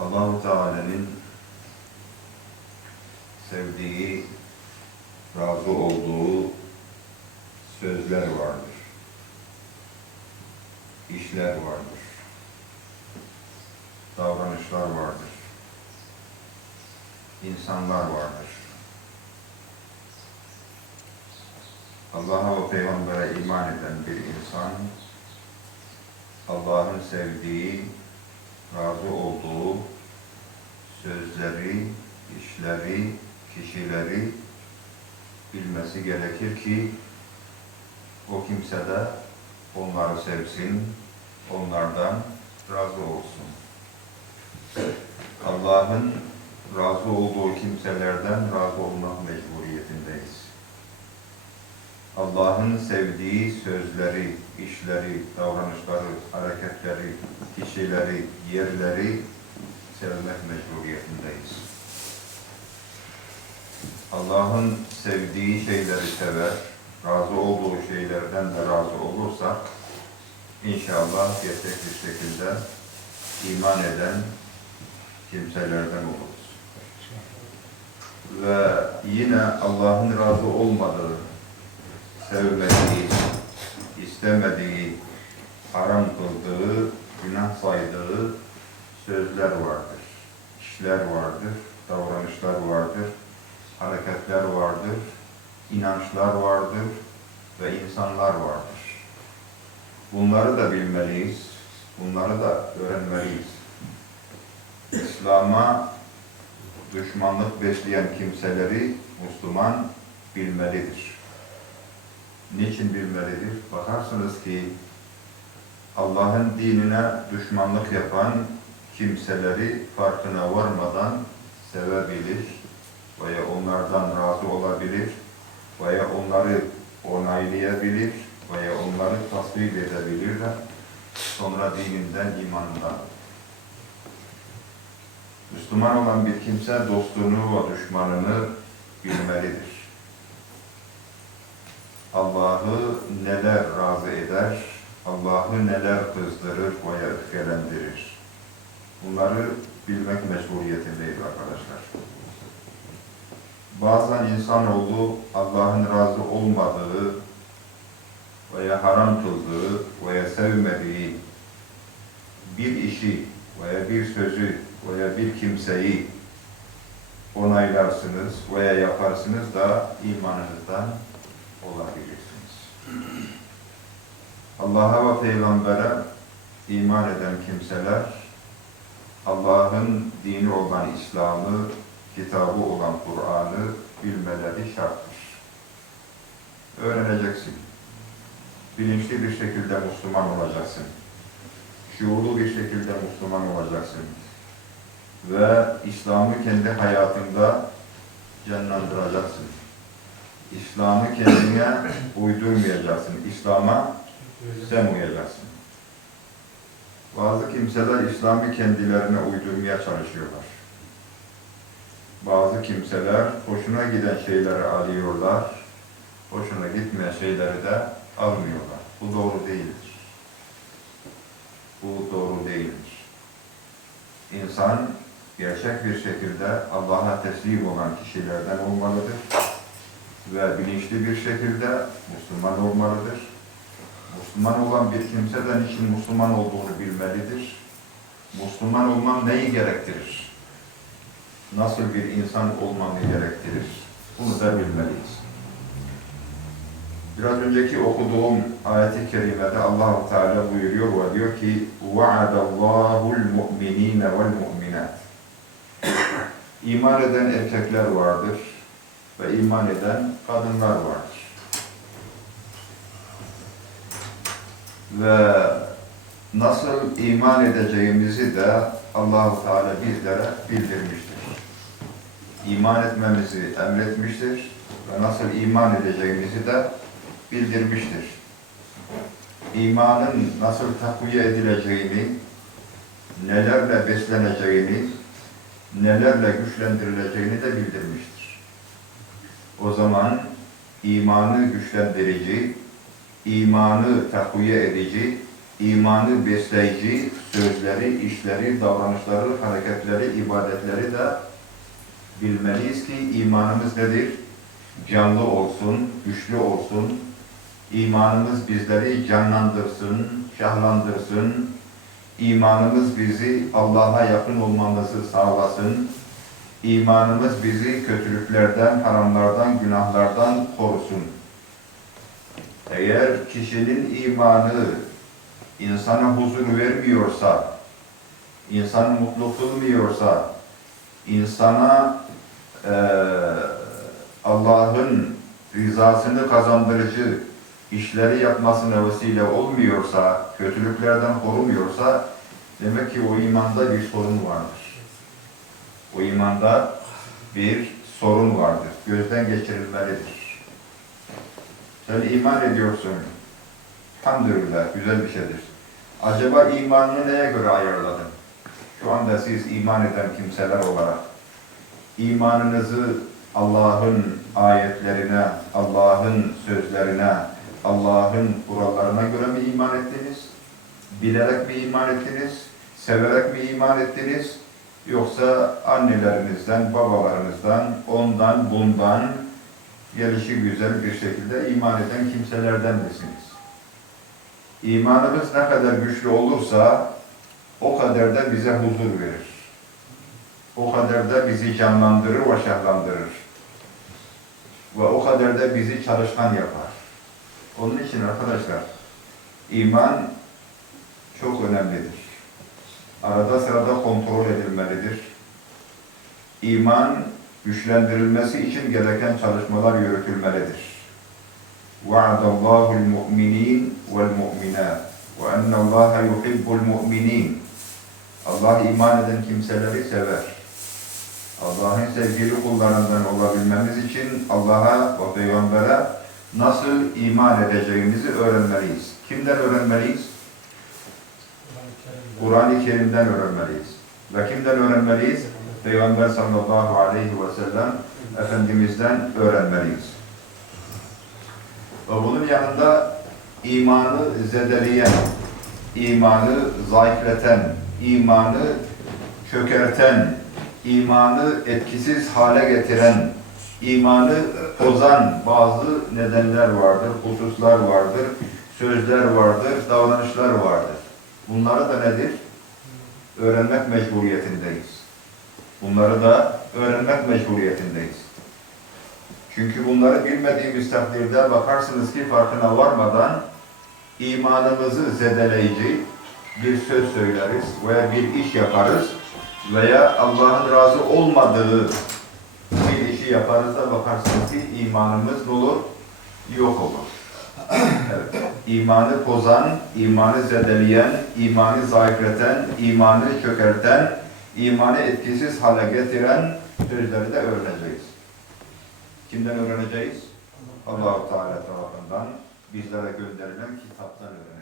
Allahu Teala'nın sevdiği, razı olduğu sözler vardır. işler vardır. Davranışlar vardır. insanlar vardır. Allah'a ve Peygamber'e iman eden bir insan, Allah'ın sevdiği, razı olduğu sözleri, işleri, kişileri bilmesi gerekir ki o kimse de onları sevsin, onlardan razı olsun. Allah'ın razı olduğu kimselerden razı olmak mecburiyetindeyiz. Allah'ın sevdiği sözleri, işleri, davranışları, hareketleri, kişileri, yerleri sevmek mecburiyetindeyiz. Allah'ın sevdiği şeyleri sever, razı olduğu şeylerden de razı olursak, inşallah gerçek bir şekilde iman eden kimselerden oluruz. Ve yine Allah'ın razı olmadığı, sevmediği, istemediği, haram kıldığı, günah saydığı sözler vardır, işler vardır, davranışlar vardır, inançlar vardır ve insanlar vardır. Bunları da bilmeliyiz, bunları da öğrenmeliyiz. İslam'a düşmanlık besleyen kimseleri Müslüman bilmelidir. Niçin bilmelidir? Bakarsınız ki Allah'ın dinine düşmanlık yapan kimseleri farkına varmadan sevebilir veya onlardan veya onları onaylayabilir veya onları tasvip edebilir de sonra dininden, imanından. Müslüman olan bir kimse dostluğunu ve düşmanını bilmelidir. Allah'ı neler razı eder, Allah'ı neler kızdırır veya öfkelendirir. Bunları bilmek mecburiyetindeyiz arkadaşlar. Bazen insanoğlu Allah'ın razı olmadığı veya haram kıldığı veya sevmediği bir işi veya bir sözü veya bir kimseyi onaylarsınız veya yaparsınız da imanınızdan olabilirsiniz. Allah'a ve Peygamber'e iman eden kimseler Allah'ın dini olan İslam'ı, kitabı olan Kur'an'ı bilmeleri şarttır. Öğreneceksin. Bilinçli bir şekilde Müslüman olacaksın. Şuurlu bir şekilde Müslüman olacaksın. Ve İslam'ı kendi hayatında canlandıracaksın. İslam'ı kendine uydurmayacaksın. İslam'a sen uyacaksın. Bazı kimseler İslam'ı kendilerine uydurmaya çalışıyorlar. Bazı kimseler hoşuna giden şeyleri alıyorlar, hoşuna gitmeyen şeyleri de almıyorlar. Bu doğru değildir. Bu doğru değildir. İnsan gerçek bir şekilde Allah'a teslim olan kişilerden olmalıdır ve bilinçli bir şekilde Müslüman olmalıdır. Müslüman olan bir kimse de niçin Müslüman olduğunu bilmelidir. Müslüman olmam neyi gerektirir? Nasıl bir insan olmamı gerektirir? Bunu da bilmeliyiz. Biraz önceki okuduğum ayet-i kerimede Allah Teala buyuruyor ve diyor ki وَعَدَ اللّٰهُ الْمُؤْمِنِينَ وَالْمُؤْمِنَاتِ İman eden erkekler vardır ve iman eden kadınlar vardır. Ve nasıl iman edeceğimizi de Allahu Teala bizlere bildirmiştir. İman etmemizi emretmiştir ve nasıl iman edeceğimizi de bildirmiştir. İmanın nasıl takviye edileceğini, nelerle besleneceğini, nelerle güçlendirileceğini de bildirmiştir. O zaman imanı güçlendirici, imanı takviye edici, imanı besleyici sözleri, işleri, davranışları, hareketleri, ibadetleri de bilmeliyiz ki imanımız nedir? Canlı olsun, güçlü olsun. İmanımız bizleri canlandırsın, şahlandırsın. İmanımız bizi Allah'a yakın olmamızı sağlasın. İmanımız bizi kötülüklerden, haramlardan, günahlardan korusun. Eğer kişinin imanı insana huzur vermiyorsa, insanı mutlu kılmıyorsa, insana eee, Allah'ın rızasını kazandırıcı işleri yapmasına vesile olmuyorsa, kötülüklerden korumuyorsa, demek ki o imanda bir sorun vardır. O imanda bir sorun vardır. Gözden geçirilmelidir. Sen iman ediyorsun. Elhamdülillah, güzel bir şeydir. Acaba imanını neye göre ayarladın? Şu anda siz iman eden kimseler olarak imanınızı Allah'ın ayetlerine, Allah'ın sözlerine, Allah'ın kurallarına göre mi iman ettiniz? Bilerek mi iman ettiniz? Severek mi iman ettiniz? Yoksa annelerinizden, babalarınızdan, ondan, bundan gelişi güzel bir şekilde iman eden kimselerden misiniz? İmanımız ne kadar güçlü olursa o kadar da bize huzur verir. O kadar da bizi canlandırır ve şahlandırır. Ve o kadar da bizi çalışkan yapar. Onun için arkadaşlar, iman çok önemlidir. Arada sırada kontrol edilmelidir. İman güçlendirilmesi için gereken çalışmalar yürütülmelidir. وَعَدَ اللّٰهُ الْمُؤْمِنِينَ وَالْمُؤْمِنَاتِ وَاَنَّ اللّٰهَ يُحِبُّ الْمُؤْمِنِينَ Allah iman eden kimseleri sever. Allah'ın sevgili kullarından olabilmemiz için Allah'a ve Peygamber'e nasıl iman edeceğimizi öğrenmeliyiz. Kimden öğrenmeliyiz? Kur'an-ı Kerim'den öğrenmeliyiz. Ve kimden öğrenmeliyiz? Peygamber sallallahu aleyhi ve sellem Efendimiz'den öğrenmeliyiz. Ve bunun yanında imanı zedeleyen, imanı zayıfleten, imanı çökerten, imanı etkisiz hale getiren, imanı bozan bazı nedenler vardır, hususlar vardır, sözler vardır, davranışlar vardır. Bunları da nedir? Öğrenmek mecburiyetindeyiz. Bunları da öğrenmek mecburiyetindeyiz. Çünkü bunları bilmediğimiz takdirde bakarsınız ki farkına varmadan imanımızı zedeleyici bir söz söyleriz veya bir iş yaparız veya Allah'ın razı olmadığı bir işi yaparız da bakarsınız ki imanımız ne olur? Yok olur. Evet. İmanı bozan, imanı zedeleyen, imanı zayıfleten, imanı çökerten, imanı etkisiz hale getiren sözleri de öğreneceğiz. Kimden öğreneceğiz? Allah-u Teala tarafından bizlere gönderilen kitaptan öğreneceğiz.